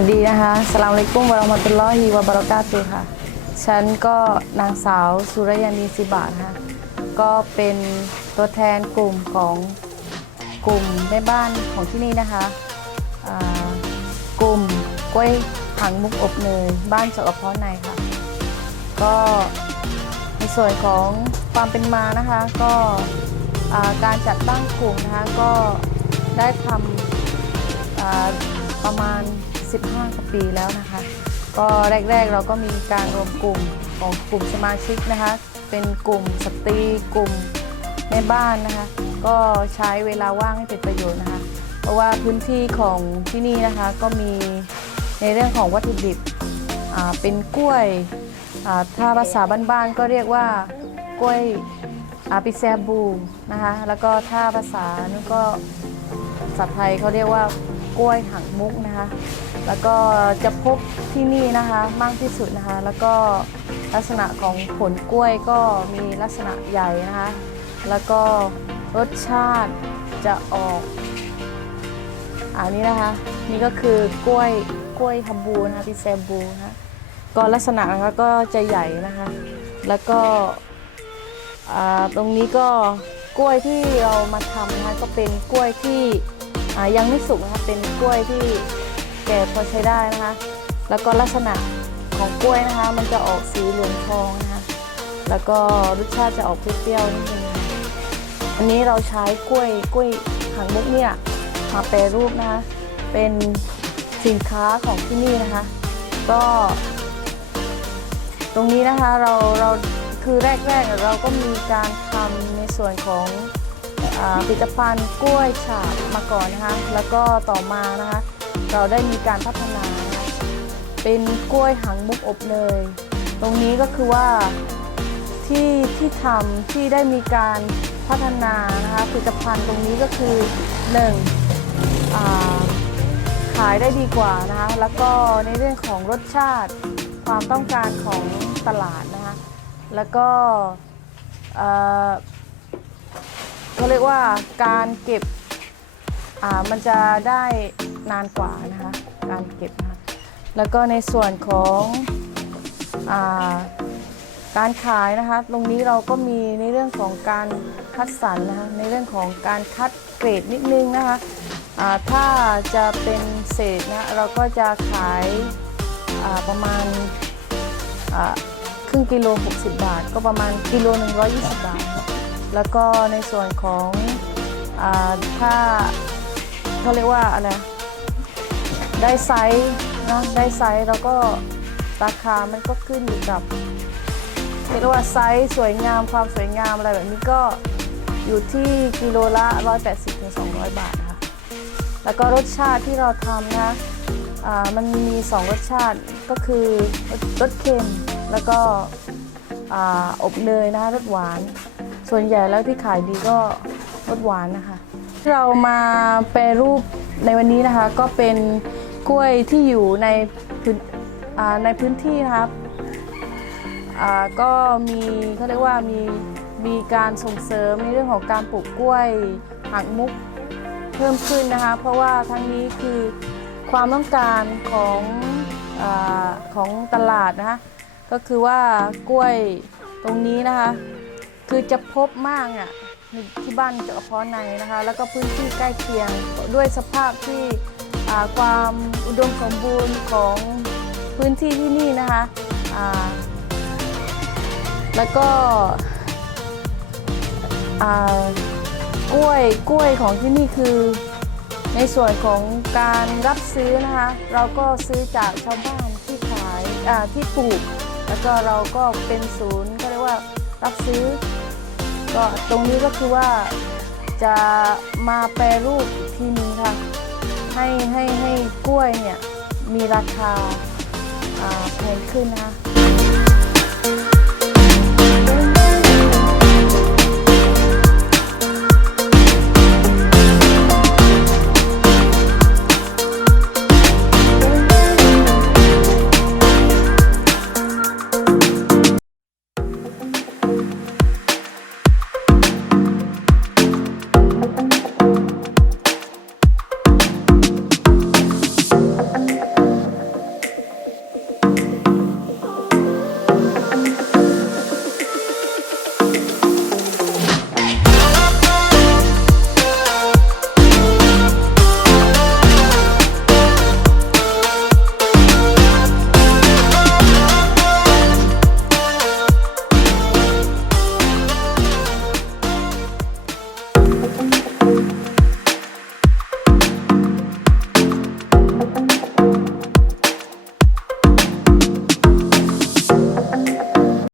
วัสดีนะคะสลามอะลัยกุมวรามะตุลลอฮิวะบะเรากาตุค่ะ ฉันก็นางสาวสุรยานีสิบาทค่ะ ก็เป็นตัวแทนกลุ่มของกลุ่มแม่บ้านของที่นี่นะคะ กลุ่มกล้วยหางมุกอบเนยบ้านเจาะกพาะในค่ะ ก็ในส่วนของความเป็นมานะคะ ก็การจัดตั้งกลุ่มนะคะก็ได้ทำประมาณ 15กว่าปีแล้วนะคะ ก็แรกๆเราก็มีการรวมกลุ่มของกลุ่มสมาชิกนะคะ เป็นกลุ่มสตรีกลุ่มแม่บ้านนะคะ ก็ใช้เวลาว่างให้เป็นประโยชน์นะคะ เพราะว่าพื้นที่ของที่นี่นะคะก็มีในเรื่องของวัตถุดิบเป็นกล้วยถ้าภาษาบ้านๆก็เรียกว่ากล้วยอาปิแซบูนะคะ แล้วก็ถ้าภาษานี่ก็ภาษาไทยเขาเรียกว่า กล้วยหางมุกนะคะ แล้วก็จะพบที่นี่นะคะมากที่สุดนะคะ แล้วก็ลักษณะของผลกล้วยก็มีลักษณะใหญ่นะคะ แล้วก็รสชาติจะออกอันนี้นะคะนี่ก็คือกล้วยกล้วยฮับบูนะคะพิเซบูนะคะก็ลักษณะนะคะก็จะใหญ่นะคะ แล้วก็ตรงนี้ก็กล้วยที่เรามาทำนะคะก็เป็นกล้วยที่ ยังไม่สุกนะคะเป็นกล้วยที่แก่พอใช้ได้นะคะ แล้วก็ลักษณะของกล้วยนะคะ มันจะออกสีเหลืองทองนะคะแล้วก็รสชาติจะออกเปรี้ยวๆนิดนึงอันนี้เราใช้กล้วยกล้วยหางมุกเนี่ยมาแปรรูปนะคะเป็นสินค้าของที่นี่นะคะ ก็ ตรงนี้นะคะเราเราคือแรกๆเราก็มีการทำในส่วนของ ผลิตภัณฑ์กล้วยฉาบมาก่อนนะคะ แล้วก็ต่อมานะคะ เราได้มีการพัฒนา เป็นกล้วยหางมุกอบเนยตรงนี้ก็คือว่าที่ที่ทำที่ได้มีการพัฒนานะคะผลิตภัณฑ์ตรงนี้ก็คือหนึ่งขายได้ดีกว่านะคะแล้วก็ในเรื่องของรสชาติความต้องการของตลาดนะคะแล้วก็ เขาเรียกว่าการเก็บอ่ามันจะได้นานกว่านะคะการเก็บนะคะแล้วก็ในส่วนของอาการขายนะคะตรงนี้เราก็มีในเรื่องของการคัดสรรนะคะในเรื่องของการคัดเกรดนิดนึงนะคะอ่าถ้าจะเป็นเศษนะเราก็จะขายอ่าประมาณอ่าครึ่งกิโล 60 บาท ก็ประมาณกิโลหนึ่ง120 บาท แล้วก็ในส่วนของอถ้าเขาเรียกว่าอะไรได้ไซส์นะได้ไซส์แล้วก็ราคามันก็ขึ้นอยู่กับเรียกว่าไซส์สวยงามความสวยงามอะไรแบบนี้ก็อยู่ที่กิโลละ 180-200 บาทนะคะแล้วก็รสชาติที่เราทำนะมันมีสองรสชาติก็คือรสเค็มแล้วก็ออบเนยนะคะรสหวาน ส่วนใหญ่แล้วที่ขายดีก็รสหวานนะคะที่เรามาแปรรูปในวันนี้นะคะ ก็เป็นกล้วยที่อยู่ในพื้นในพื้นที่ครับก็มีเขาเรียกว่ามีมีการส่งเสริมในเรื่องของการปลูกกล้วยหางมุกเพิ่มขึ้นนะคะ เพราะว่าทั้งนี้คือความต้องการของอของตลาดนะคะก็คือว่ากล้วยตรงนี้นะคะ คือจะพบมากอะที่บ้านเจาะเพาะในนะคะ แล้วก็พื้นที่ใกล้เคียงด้วยสภาพที่ความอุดมสมบูรณ์ของพื้นที่ที่นี่นะคะแล้วก็กล้วยกล้วยของที่นี่คือในส่วนของการรับซื้อนะคะ เราก็ซื้อจากชาวบ้านที่ขายที่ปลูก แล้วก็เราก็เป็นศูนย์ก็เรียกว่า รับซื้อ ก็ตรงนี้ก็คือว่าจะมาแปรรูปอีกทีนึงค่ะ ให้ให้ให้กล้วยเนี่ยมีราคาอ่าแพงขึ้นนะคะ